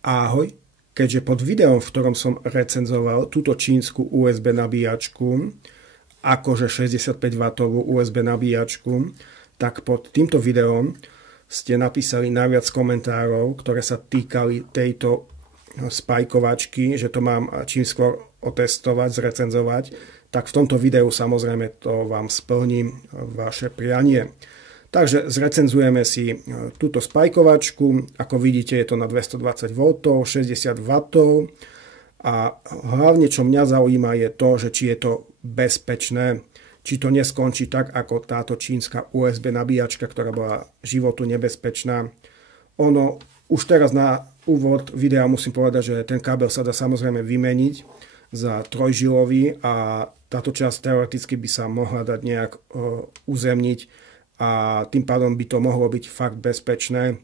Ahoj, keďže pod videom, v ktorom som recenzoval túto čínsku USB nabíjačku, akože 65W USB nabíjačku, tak pod týmto videom ste napísali najviac komentárov, ktoré sa týkali tejto spajkovačky, že to mám čím skôr otestovať, zrecenzovať, tak v tomto videu samozrejme to vám splním vaše prianie. Takže zrecenzujeme si túto spajkovačku. Ako vidíte, je to na 220 V, 60 W. A hlavne, čo mňa zaujíma, je to, že či je to bezpečné, či to neskončí tak, ako táto čínska USB nabíjačka, ktorá bola životu nebezpečná. Ono, už teraz na úvod videa musím povedať, že ten kábel sa dá samozrejme vymeniť za trojžilový a táto časť teoreticky by sa mohla dať nejak uzemniť, a tým pádom by to mohlo byť fakt bezpečné.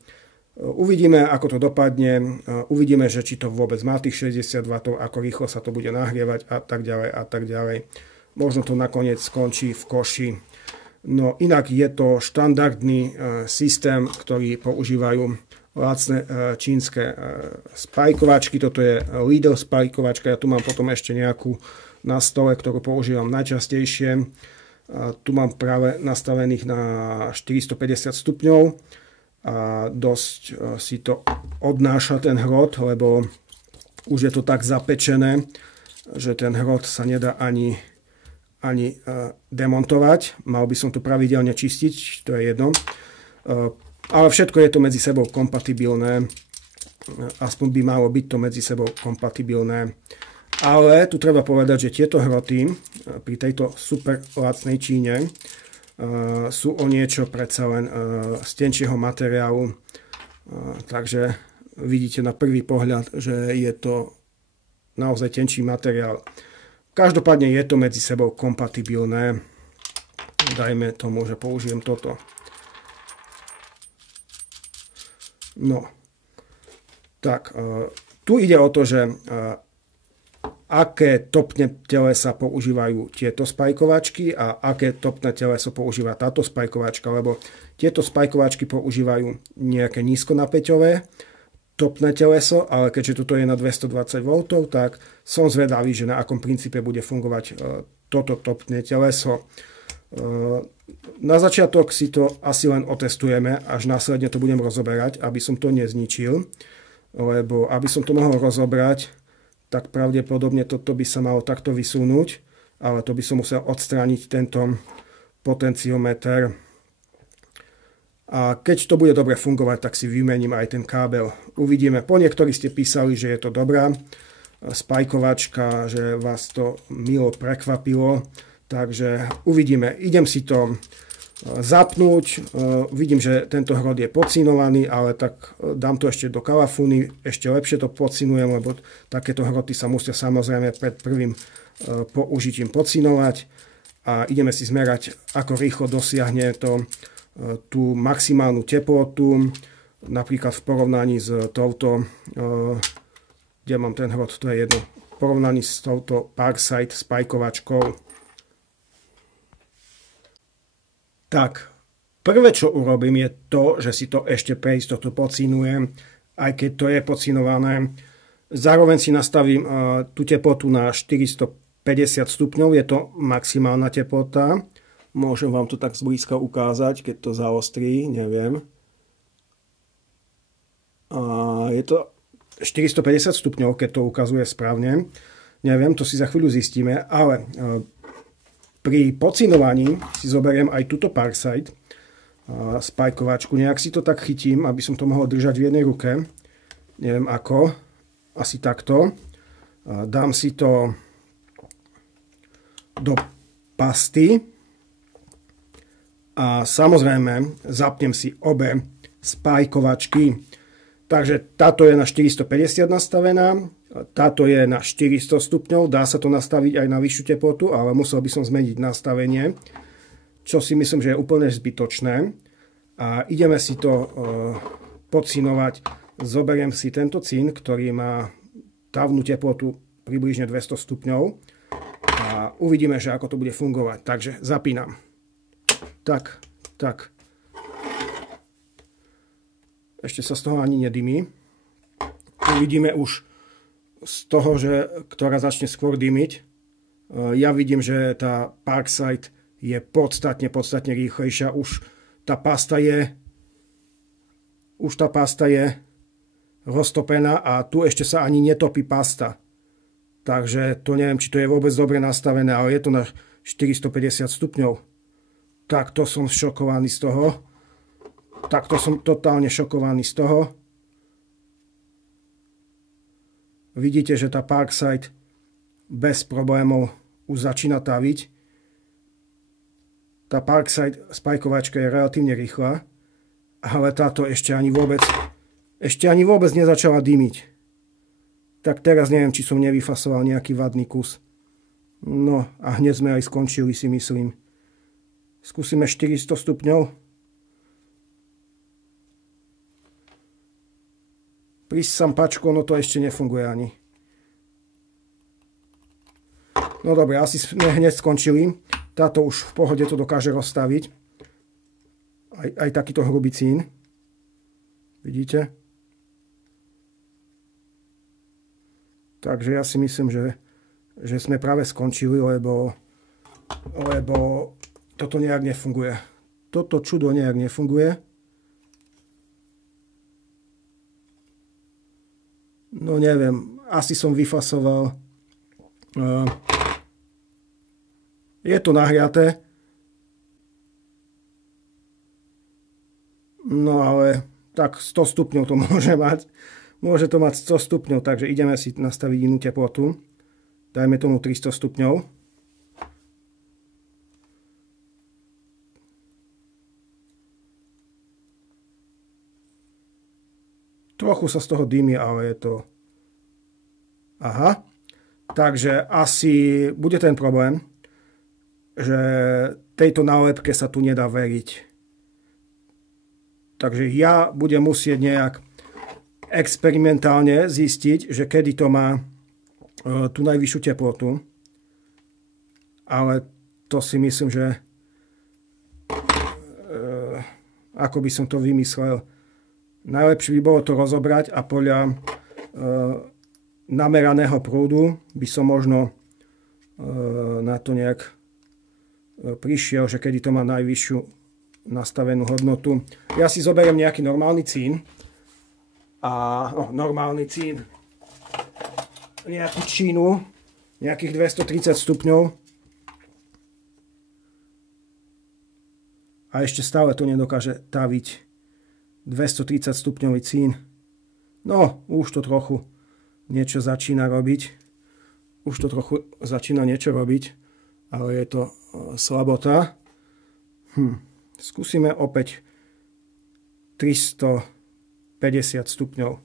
Uvidíme, ako to dopadne, uvidíme, že či to vôbec má tých 60 W, ako rýchlo sa to bude nahrievať a tak ďalej a tak ďalej. Možno to nakoniec skončí v koši. No inak je to štandardný systém, ktorý používajú lacné čínske spajkovačky. Toto je Lidl spajkovačka, ja tu mám potom ešte nejakú na stole, ktorú používam najčastejšie. Tu mám práve nastavených na 450 stupňov a dosť si to odnáša ten hrot, lebo už je to tak zapečené, že ten hrot sa nedá ani demontovať. Mal by som to pravidelne čistiť, to je jedno. Ale všetko je to medzi sebou kompatibilné. Aspoň by malo byť to medzi sebou kompatibilné. Ale tu treba povedať, že tieto hroty pri tejto super lacnej Číne sú o niečo predsa len z tenčieho materiálu. Takže vidíte na prvý pohľad, že je to naozaj tenčí materiál. Každopádne je to medzi sebou kompatibilné. Dajme tomu, že použijem toto. No. Tak, tu ide o to, že aké topné telesa používajú tieto spajkovačky a aké topné teleso používa táto spajkovačka, lebo tieto spajkovačky používajú nejaké nízkonapäťové topné teleso, ale keďže toto je na 220 V, tak som zvedavý, že na akom princípe bude fungovať toto topné teleso. Na začiatok si to asi len otestujeme, až následne to budem rozoberať, aby som to nezničil, lebo aby som to mohol rozobrať, tak pravdepodobne toto by sa malo takto vysunúť, ale to by som musel odstrániť tento potenciometer. A keď to bude dobre fungovať, tak si vymením aj ten kábel. Uvidíme. Po niektorí ste písali, že je to dobrá spajkovačka, že vás to milo prekvapilo, takže uvidíme. Idem si to zapnúť. Vidím, že tento hrot je pocínovaný, ale tak dám to ešte do kalafúny, ešte lepšie to pocinujem, lebo takéto hroty sa musia samozrejme pred prvým použitím pocínovať a ideme si zmerať, ako rýchlo dosiahne to tú maximálnu teplotu, napríklad v porovnaní s touto, kde mám ten hrot, to je jedno, v porovnaní s touto Parkside spajkovačkou. Tak, prvé, čo urobím, je to, že si to ešte pre istotu pocínujem, aj keď to je pocínované. Zároveň si nastavím tú teplotu na 450 stupňov, je to maximálna teplota. Môžem vám to tak zblízka ukázať, keď to zaostrí, neviem. A je to 450 stupňov, keď to ukazuje správne. Neviem, to si za chvíľu zistíme, ale pri pocínovaní si zoberiem aj túto Parkside spajkovačku. Nejak si to tak chytím, aby som to mohol držať v jednej ruke. Neviem ako. Asi takto. Dám si to do pasty. A samozrejme zapnem si obe spajkovačky. Takže táto je na 450 nastavená. Táto je na 400 stupňov, dá sa to nastaviť aj na vyššiu teplotu, ale musel by som zmeniť nastavenie, čo si myslím, že je úplne zbytočné. A ideme si to pocínovať. Zoberiem si tento cín, ktorý má távnu teplotu približne 200 stupňov a uvidíme, že ako to bude fungovať. Takže zapínam. Tak. Ešte sa z toho ani nedymí. vidíme už z toho, že ktorá začne skôr dymiť. Ja vidím, že tá Parkside je podstatne rýchlejšia. Už tá pasta je roztopená a tu ešte sa ani netopí pasta. Takže to neviem, či to je vôbec dobre nastavené, ale je to na 450 stupňov. Takto som šokovaný z toho. Takto som totálne šokovaný z toho. Vidíte, že tá Parkside bez problémov už začína taviť. Tá Parkside spajkovačka je relatívne rýchla, ale táto ešte ani vôbec nezačala dymiť. Tak teraz neviem, či som nevyfasoval nejaký vadný kus. No a hneď sme aj skončili, si myslím. Skúsime 400 stupňov. Prísam pačku, no to ešte nefunguje ani. No dobre, asi sme hneď skončili. Táto už v pohode to dokáže rozstaviť. Aj takýto hrubý cín. Vidíte? Takže ja si myslím, že sme práve skončili, lebo toto nejak nefunguje. Toto čudo nejak nefunguje. No neviem, asi som vyfasoval. Je to nahriaté. No ale tak 100 stupňov to môže mať. Môže to mať 100 stupňov, takže ideme si nastaviť inú teplotu. Dajme tomu 300 stupňov. Trochu sa z toho dymí, ale je to... Aha. Takže asi bude ten problém, že tejto nálepke sa tu nedá veriť. Takže ja budem musieť nejak experimentálne zistiť, že kedy to má tú najvyššiu teplotu. Ale to si myslím, že ako by som to vymyslel, najlepšie by bolo to rozobrať a podľa nameraného prúdu by som možno na to nejak prišiel, že kedy to má najvyššiu nastavenú hodnotu. Ja si zoberiem nejaký normálny cín. Normálny cín, nejakú čínu, nejakých 230 stupňov. A ešte stále to nedokáže taviť. 230 stupňový cín. No, už to trochu niečo začína robiť. Ale je to slabota. Skúsime opäť 350 stupňov.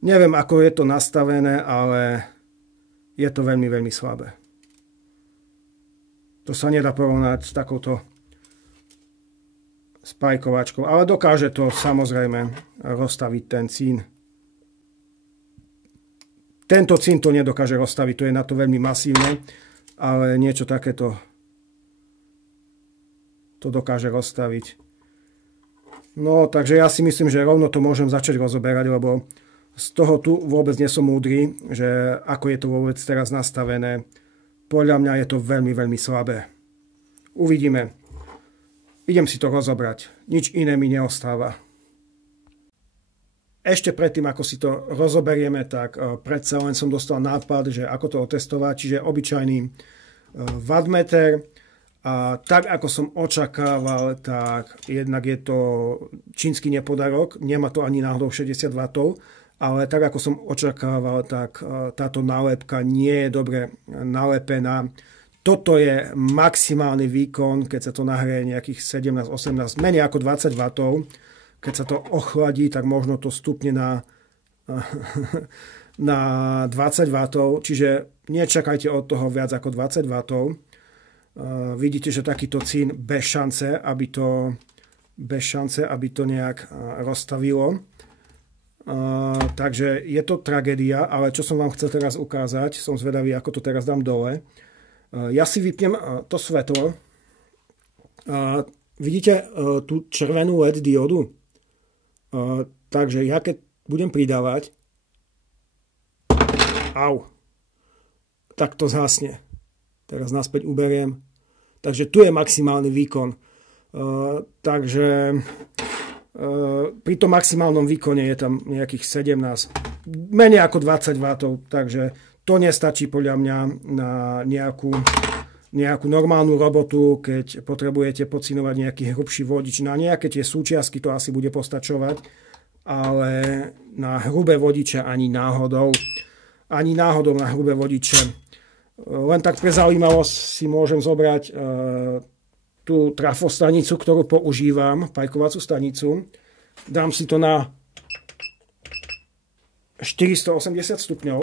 Neviem, ako je to nastavené, ale je to veľmi, veľmi slabé. To sa nedá porovnať s takouto spajkovačkou, ale dokáže to samozrejme rozstaviť ten cín. Tento cín to nedokáže rozstaviť, to je na to veľmi masívne, ale niečo takéto to dokáže rozstaviť. No, takže ja si myslím, že rovno to môžem začať rozoberať, lebo z toho tu vôbec nie som múdry, že ako je to vôbec teraz nastavené. Podľa mňa je to veľmi, veľmi slabé. Uvidíme. Idem si to rozobrať. Nič iné mi neostáva. Ešte predtým, ako si to rozoberieme, tak predsa len som dostal nápad, že ako to otestovať, čiže obyčajný wattmeter. A tak, ako som očakával, tak jednak je to čínsky nepodarok, nemá to ani náhodou 60 W, ale tak, ako som očakával, tak táto nálepka nie je dobre nalepená. Toto je maximálny výkon, keď sa to nahreje nejakých 17-18, menej ako 20 W. Keď sa to ochladí, tak možno to stupne na 20 W, čiže nečakajte od toho viac ako 20 W. Vidíte, že takýto cín bez šance, aby to nejak rozstavilo. Takže je to tragédia, ale čo som vám chcel teraz ukázať, som zvedavý, ako to teraz dám dole. Ja si vypnem to svetlo. Vidíte tú červenú LED diodu? Takže ja keď budem pridávať, tak to zhasne. Teraz naspäť uberiem. Takže tu je maximálny výkon. Takže pri tom maximálnom výkone je tam nejakých 17, menej ako 20 W, takže to nestačí podľa mňa na nejakú normálnu robotu, keď potrebujete pocinovať nejaký hrubší vodič. Na nejaké tie súčiastky to asi bude postačovať, ale na hrubé vodiče ani náhodou. Ani náhodou na hrubé vodiče. Len tak pre zaujímavosť si môžem zobrať tú trafostanicu, ktorú používam, pajkovacú stanicu. Dám si to na 480 stupňov,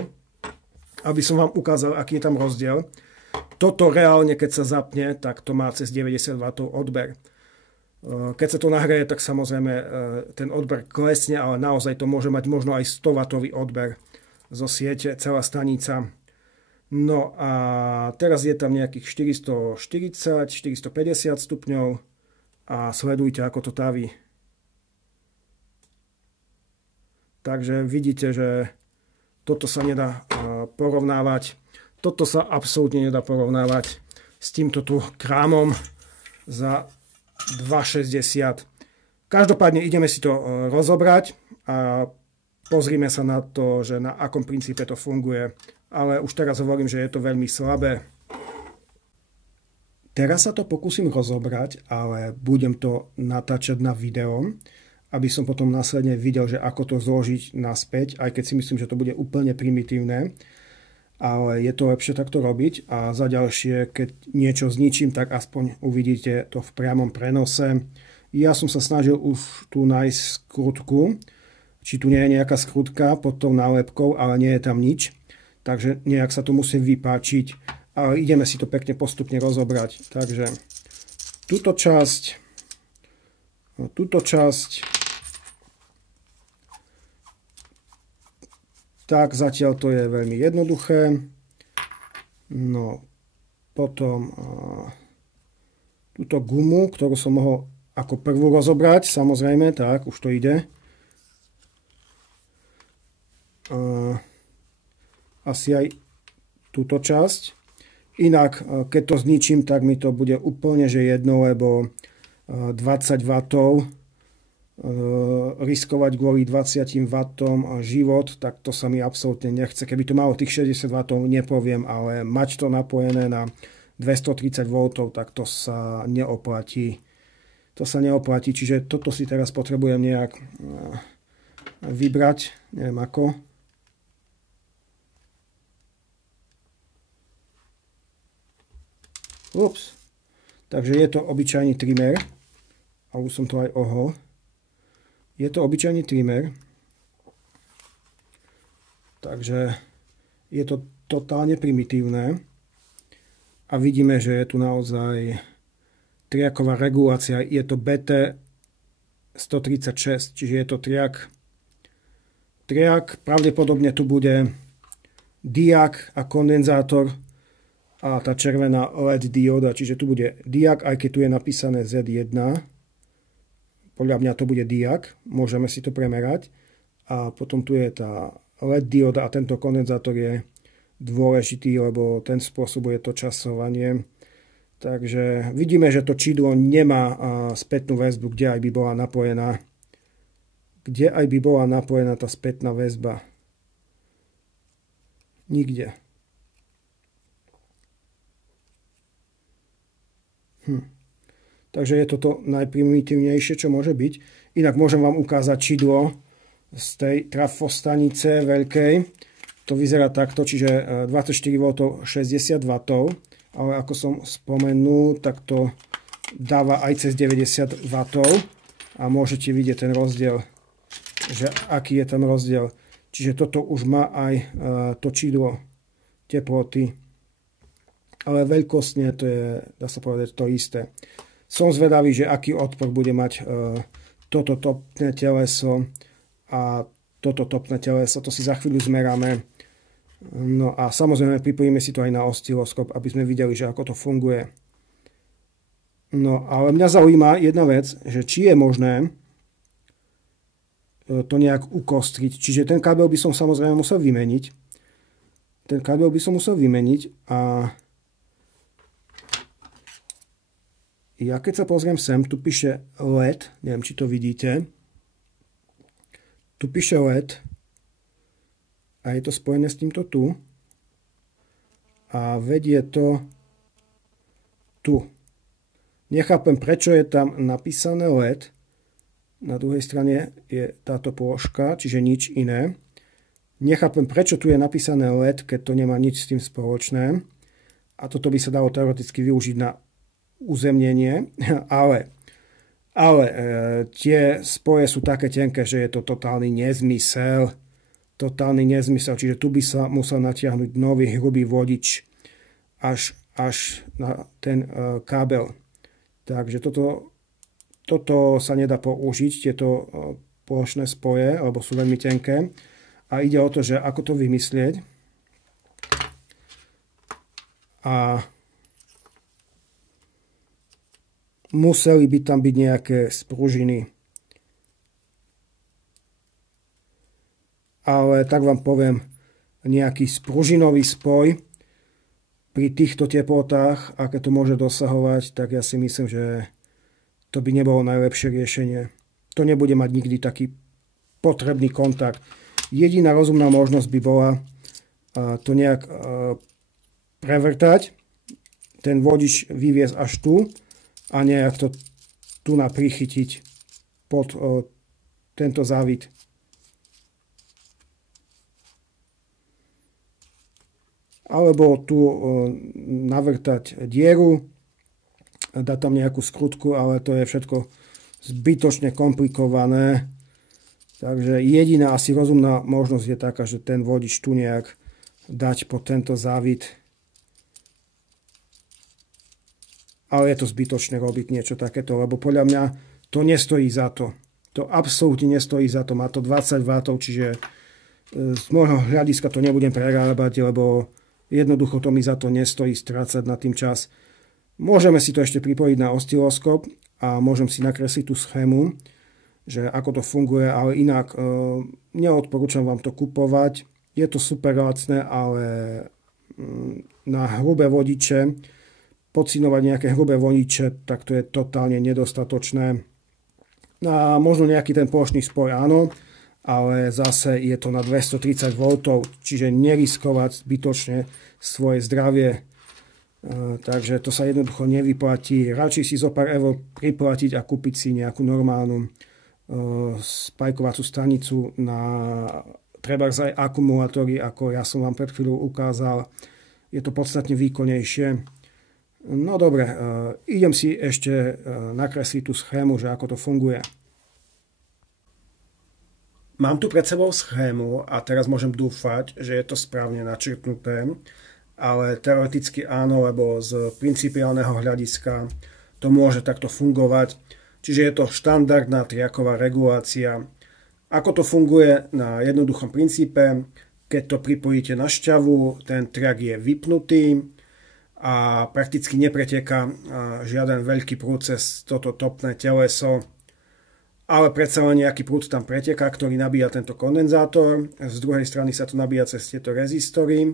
aby som vám ukázal, aký je tam rozdiel. Toto reálne, keď sa zapne, tak to má cez 90 W odber. Keď sa to nahreje, tak samozrejme ten odber klesne, ale naozaj to môže mať možno aj 100 W odber zo siete, celá stanica. No a teraz je tam nejakých 440, 450 stupňov a sledujte, ako to taví. Takže vidíte, že toto sa nedá porovnávať. Toto sa absolútne nedá porovnávať s týmto tu krámom za 2,60. Každopádne ideme si to rozobrať a pozrime sa na to, že na akom princípe to funguje. Ale už teraz hovorím, že je to veľmi slabé. Teraz sa to pokúsim rozobrať, ale budem to natáčať na video, aby som potom následne videl, že ako to zložiť naspäť, aj keď si myslím, že to bude úplne primitívne. Ale je to lepšie takto robiť a za ďalšie, keď niečo zničím, tak aspoň uvidíte to v priamom prenose. Ja som sa snažil už tu nájsť skrutku, či tu nie je nejaká skrutka pod tou nálepkou, ale nie je tam nič. Takže nejak sa to musí vypáčiť, ale ideme si to pekne postupne rozobrať. Takže túto časť, tak zatiaľ to je veľmi jednoduché. No, potom túto gumu, ktorú som mohol ako prvú rozobrať, samozrejme, tak už to ide. Asi aj túto časť. Inak, keď to zničím, tak mi to bude úplne že jedno, lebo 20 W riskovať kvôli 20 W život, tak to sa mi absolútne nechce. Keby to malo tých 60 W, nepoviem, ale mať to napojené na 230 V, tak to sa neoplatí. To sa neoplatí, čiže toto si teraz potrebujem nejak vybrať, neviem ako. Ups. Takže je to obyčajný trimmer. A už som to aj ohol. Je to obyčajný trimmer. Takže je to totálne primitívne. A vidíme, že je tu naozaj triaková regulácia. Je to BT 136, čiže je to triak. Triak, pravdepodobne tu bude diak a kondenzátor a tá červená LED dioda, čiže tu bude diak, aj keď tu je napísané Z1. Podľa mňa to bude diak, môžeme si to premerať. A potom tu je tá LED dioda a tento kondenzátor je dôležitý, lebo ten spôsobuje to časovanie. Takže vidíme, že to čidlo nemá spätnú väzbu, kde aj by bola napojená. Kde aj by bola napojená tá spätná väzba? Nikde. Takže je toto najprimitívnejšie, čo môže byť. Inak môžem vám ukázať čidlo z tej trafostanice veľkej. To vyzerá takto, čiže 24 V, 60 W. Ale ako som spomenul, tak to dáva aj cez 90 W. A môžete vidieť ten rozdiel, že aký je ten rozdiel. Čiže toto už má aj to čidlo teploty. Ale veľkostne to je, dá sa povedať, to isté. Som zvedavý, že aký odpor bude mať toto topné teleso a toto topné teleso. To si za chvíľu zmeráme. No a samozrejme pripojíme si to aj na osciloskop, aby sme videli, že ako to funguje. No ale mňa zaujíma jedna vec, že či je možné to nejak ukostriť. Čiže ten kábel by som samozrejme musel vymeniť. A ja keď sa pozriem sem, tu píše LED, neviem, či to vidíte. Tu píše LED a je to spojené s týmto tu. A vedie to tu. Nechápem, prečo je tam napísané LED. Na druhej strane je táto položka, čiže nič iné. Nechápem, prečo tu je napísané LED, keď to nemá nič s tým spoločné. A toto by sa dalo teoreticky využiť na uzemnenie, ale tie spoje sú také tenké, že je to totálny nezmysel. Čiže tu by sa musel natiahnuť nový hrubý vodič až na ten kábel. Takže toto sa nedá použiť, tieto plošné spoje, lebo sú veľmi tenké. A ide o to, že ako to vymyslieť. A museli by tam byť nejaké spružiny. Ale tak vám poviem, nejaký spružinový spoj pri týchto teplotách, aké to môže dosahovať, tak ja si myslím, že to by nebolo najlepšie riešenie. To nebude mať nikdy taký potrebný kontakt. Jediná rozumná možnosť by bola to nejak prevrtať, ten vodič vyviesť až tu a nejak to tu prichytiť pod tento závit. Alebo tu navrtať dieru, dať tam nejakú skrutku, ale to je všetko zbytočne komplikované. Takže jediná asi rozumná možnosť je taká, že ten vodič tu nejak dať pod tento závit. Ale je to zbytočné robiť niečo takéto, lebo podľa mňa to nestojí za to. To absolútne nestojí za to. Má to 20 W, čiže z môjho hľadiska to nebudem prerábať, lebo jednoducho to mi za to nestojí strácať na tým čas. Môžeme si to ešte pripojiť na osciloskop a môžem si nakresliť tú schému, že ako to funguje, ale inak neodporúčam vám to kupovať. Je to super lacné, ale na hrubé vodiče, podcinovať nejaké hrubé vodiče, tak to je totálne nedostatočné. A možno nejaký ten plošný spoj áno, ale zase je to na 230 V, čiže neriskovať zbytočne svoje zdravie. Takže to sa jednoducho nevyplatí. Radšej si zo pár eur priplatiť a kúpiť si nejakú normálnu spajkovacú stanicu na trebárs aj akumulátory, ako ja som vám pred chvíľou ukázal. Je to podstatne výkonnejšie. No dobre, idem si ešte nakresliť tú schému, že ako to funguje. Mám tu pred sebou schému a teraz môžem dúfať, že je to správne načrtnuté, ale teoreticky áno, lebo z principiálneho hľadiska to môže takto fungovať. Čiže je to štandardná triaková regulácia. Ako to funguje na jednoduchom princípe, keď to pripojíte na šťavu, ten triak je vypnutý a prakticky nepreteká žiaden veľký prúd cez toto topné teleso, ale predsa len nejaký prúd tam preteká, ktorý nabíja tento kondenzátor. Z druhej strany sa to nabíja cez tieto rezistory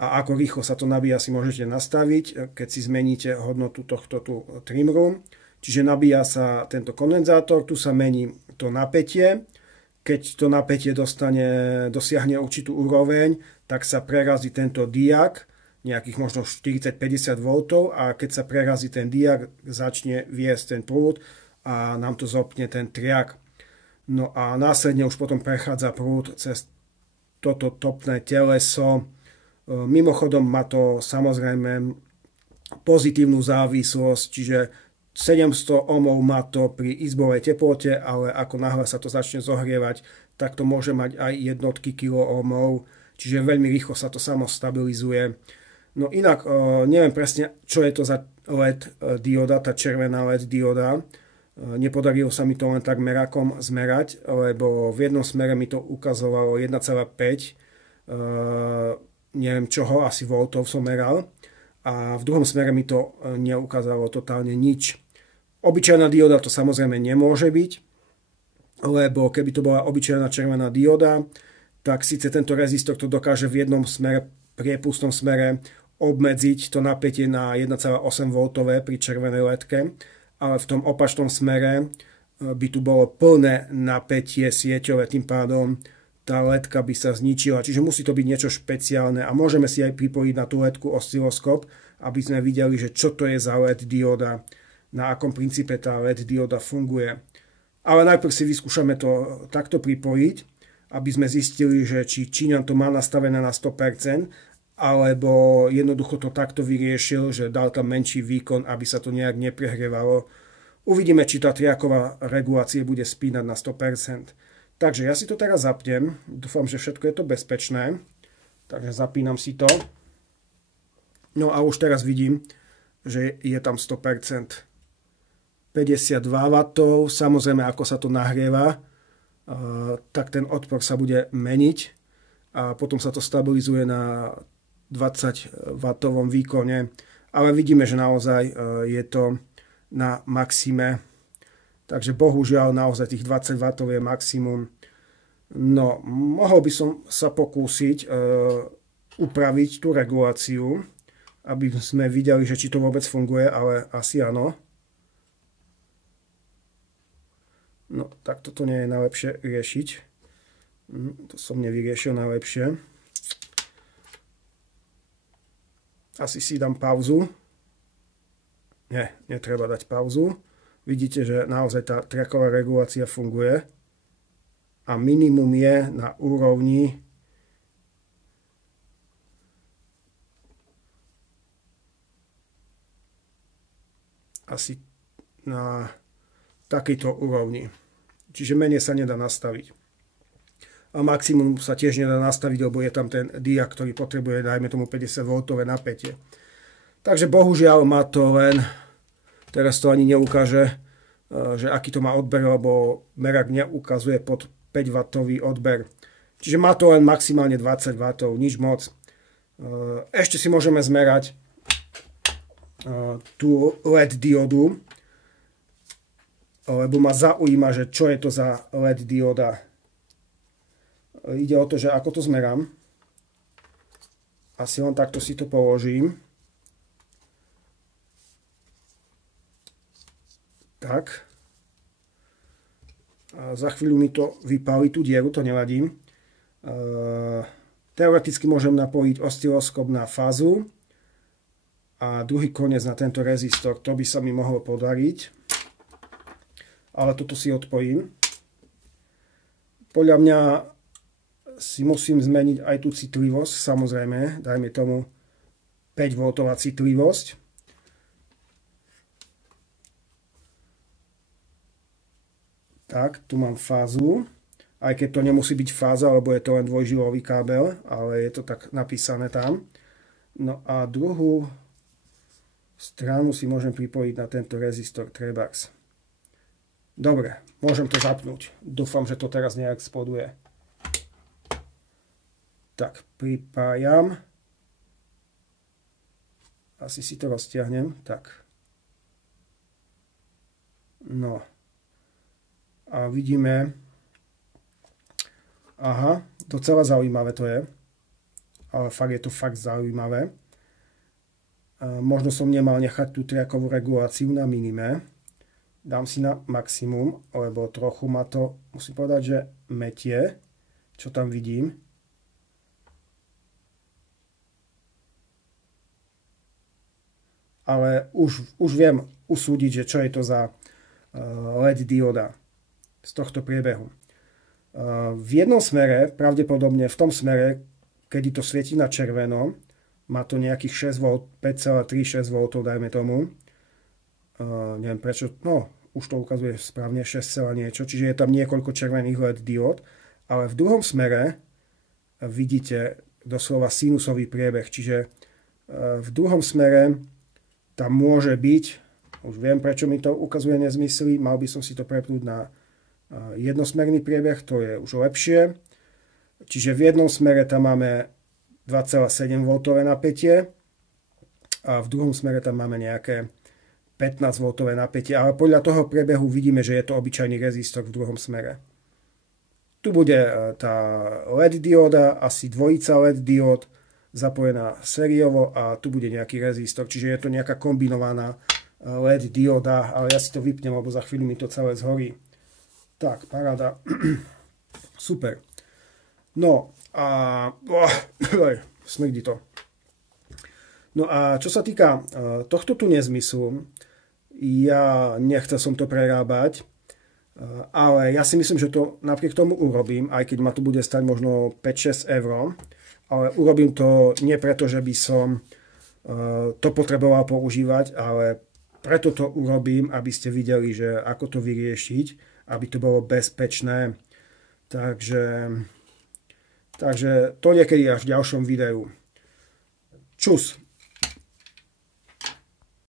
a ako rýchlo sa to nabíja si môžete nastaviť, keď si zmeníte hodnotu tohto tu trimru. Čiže nabíja sa tento kondenzátor, tu sa mení to napätie. Keď to napätie dosiahne určitú úroveň, tak sa prerazí tento diak, nejakých možno 40-50 V, a keď sa prerazí ten diak, začne viesť ten prúd a nám to zopne ten triak. No a následne už potom prechádza prúd cez toto topné teleso. Mimochodom má to samozrejme pozitívnu závislosť, čiže 700 ohmov má to pri izbovej teplote, ale ako náhle sa to začne zohrievať, tak to môže mať aj jednotky kiloohmov, čiže veľmi rýchlo sa to samo stabilizuje. No inak neviem presne, čo je to za LED dioda, tá červená LED dioda. Nepodarilo sa mi to len tak merákom zmerať, lebo v jednom smere mi to ukazovalo 1,5 neviem čoho, asi voltov som meral. A v druhom smere mi to neukázalo totálne nič. Obyčajná dioda to samozrejme nemôže byť, lebo keby to bola obyčajná červená dioda, tak síce tento rezistor to dokáže v jednom smere, priepustnom smere obmedziť to napätie na 1,8 V pri červenej ledke, ale v tom opačnom smere by tu bolo plné napätie sieťové, tým pádom tá ledka by sa zničila. Čiže musí to byť niečo špeciálne a môžeme si aj pripojiť na tú ledku osciloskop, aby sme videli, že čo to je za LED dioda, na akom princípe tá LED dioda funguje. Ale najprv si vyskúšame to takto pripojiť, aby sme zistili, že či Číňan to má nastavené na 100%, alebo jednoducho to takto vyriešil, že dal tam menší výkon, aby sa to nejak neprehrievalo. Uvidíme, či tá triaková regulácie bude spínať na 100%. Takže ja si to teraz zapnem. Dúfam, že všetko je to bezpečné. Takže zapínam si to. No a už teraz vidím, že je tam 100%. 52 W, samozrejme ako sa to nahrieva, tak ten odpor sa bude meniť a potom sa to stabilizuje na 20 W výkone, ale vidíme, že naozaj je to na maxime, takže bohužiaľ naozaj tých 20 W je maximum. No, mohol by som sa pokúsiť upraviť tú reguláciu, aby sme videli, že či to vôbec funguje, ale asi áno. No, tak toto nie je najlepšie riešiť. To som nevyriešil najlepšie. Asi si dám pauzu. Nie, netreba dať pauzu. Vidíte, že naozaj tá triaková regulácia funguje. A minimum je na úrovni asi na takejto úrovni. Čiže menej sa nedá nastaviť. A maximum sa tiež nedá nastaviť, lebo je tam ten diak, ktorý potrebuje, dajme tomu 50 V napätie. Takže bohužiaľ má to len, teraz to ani neukáže, že aký to má odber, lebo merak neukazuje pod 5 W odber. Čiže má to len maximálne 20 W, nič moc. Ešte si môžeme zmerať tú LED diodu, lebo ma zaujíma, že čo je to za LED dioda. Ide o to, že ako to zmerám. Asi len takto si to položím. Tak. A za chvíľu mi to vypáli tú dieru, to nevadí. Teoreticky môžem napojiť osciloskop na fázu a druhý koniec na tento rezistor. To by sa mi mohlo podariť. Ale toto si odpojím. Podľa mňa si musím zmeniť aj tú citlivosť, samozrejme, dajme tomu 5 V citlivosť. Tak, tu mám fázu, aj keď to nemusí byť fáza, lebo je to len dvojžilový kábel, ale je to tak napísané tam. No a druhú stranu si môžem pripojiť na tento rezistor trebárs. Dobre, môžem to zapnúť. Dúfam, že to teraz neexploduje. Tak, pripájam. Asi si to roztiahnem. Tak. No. A vidíme. Aha, docela zaujímavé to je. Ale fakt je to fakt zaujímavé. Možno som nemal nechať tú triakovú reguláciu na minime. Dám si na maximum, lebo trochu ma to, musím povedať, že metie, čo tam vidím. Ale už viem usúdiť, že čo je to za LED dioda z tohto priebehu. V jednom smere, pravdepodobne v tom smere, kedy to svieti na červeno, má to nejakých 6 V, 5,36 V, dajme tomu. Neviem prečo, no už to ukazuje správne 6, niečo, čiže je tam niekoľko červených LED diód, ale v druhom smere vidíte doslova sinusový priebeh, čiže v druhom smere tam môže byť, už viem prečo mi to ukazuje nezmysly, mal by som si to prepnúť na jednosmerný priebeh, to je už lepšie. Čiže v jednom smere tam máme 2,7 V napätie a v druhom smere tam máme nejaké 15 V napätie, ale podľa toho priebehu vidíme, že je to obyčajný rezistor v druhom smere. Tu bude tá LED dióda, asi dvojica LED diód, zapojená sériovo a tu bude nejaký rezistor, čiže je to nejaká kombinovaná LED dióda, ale ja si to vypnem, lebo za chvíľu mi to celé zhorí. Tak, paráda. Super. No a smrdí to. No a čo sa týka tohto tu nezmyslu, ja nechcel som to prerábať, ale ja si myslím, že to napriek tomu urobím, aj keď ma to bude stať možno 5-6 eur, ale urobím to nie preto, že by som to potreboval používať, ale preto to urobím, aby ste videli, že ako to vyriešiť, aby to bolo bezpečné. Takže to niekedy až v ďalšom videu. Čus.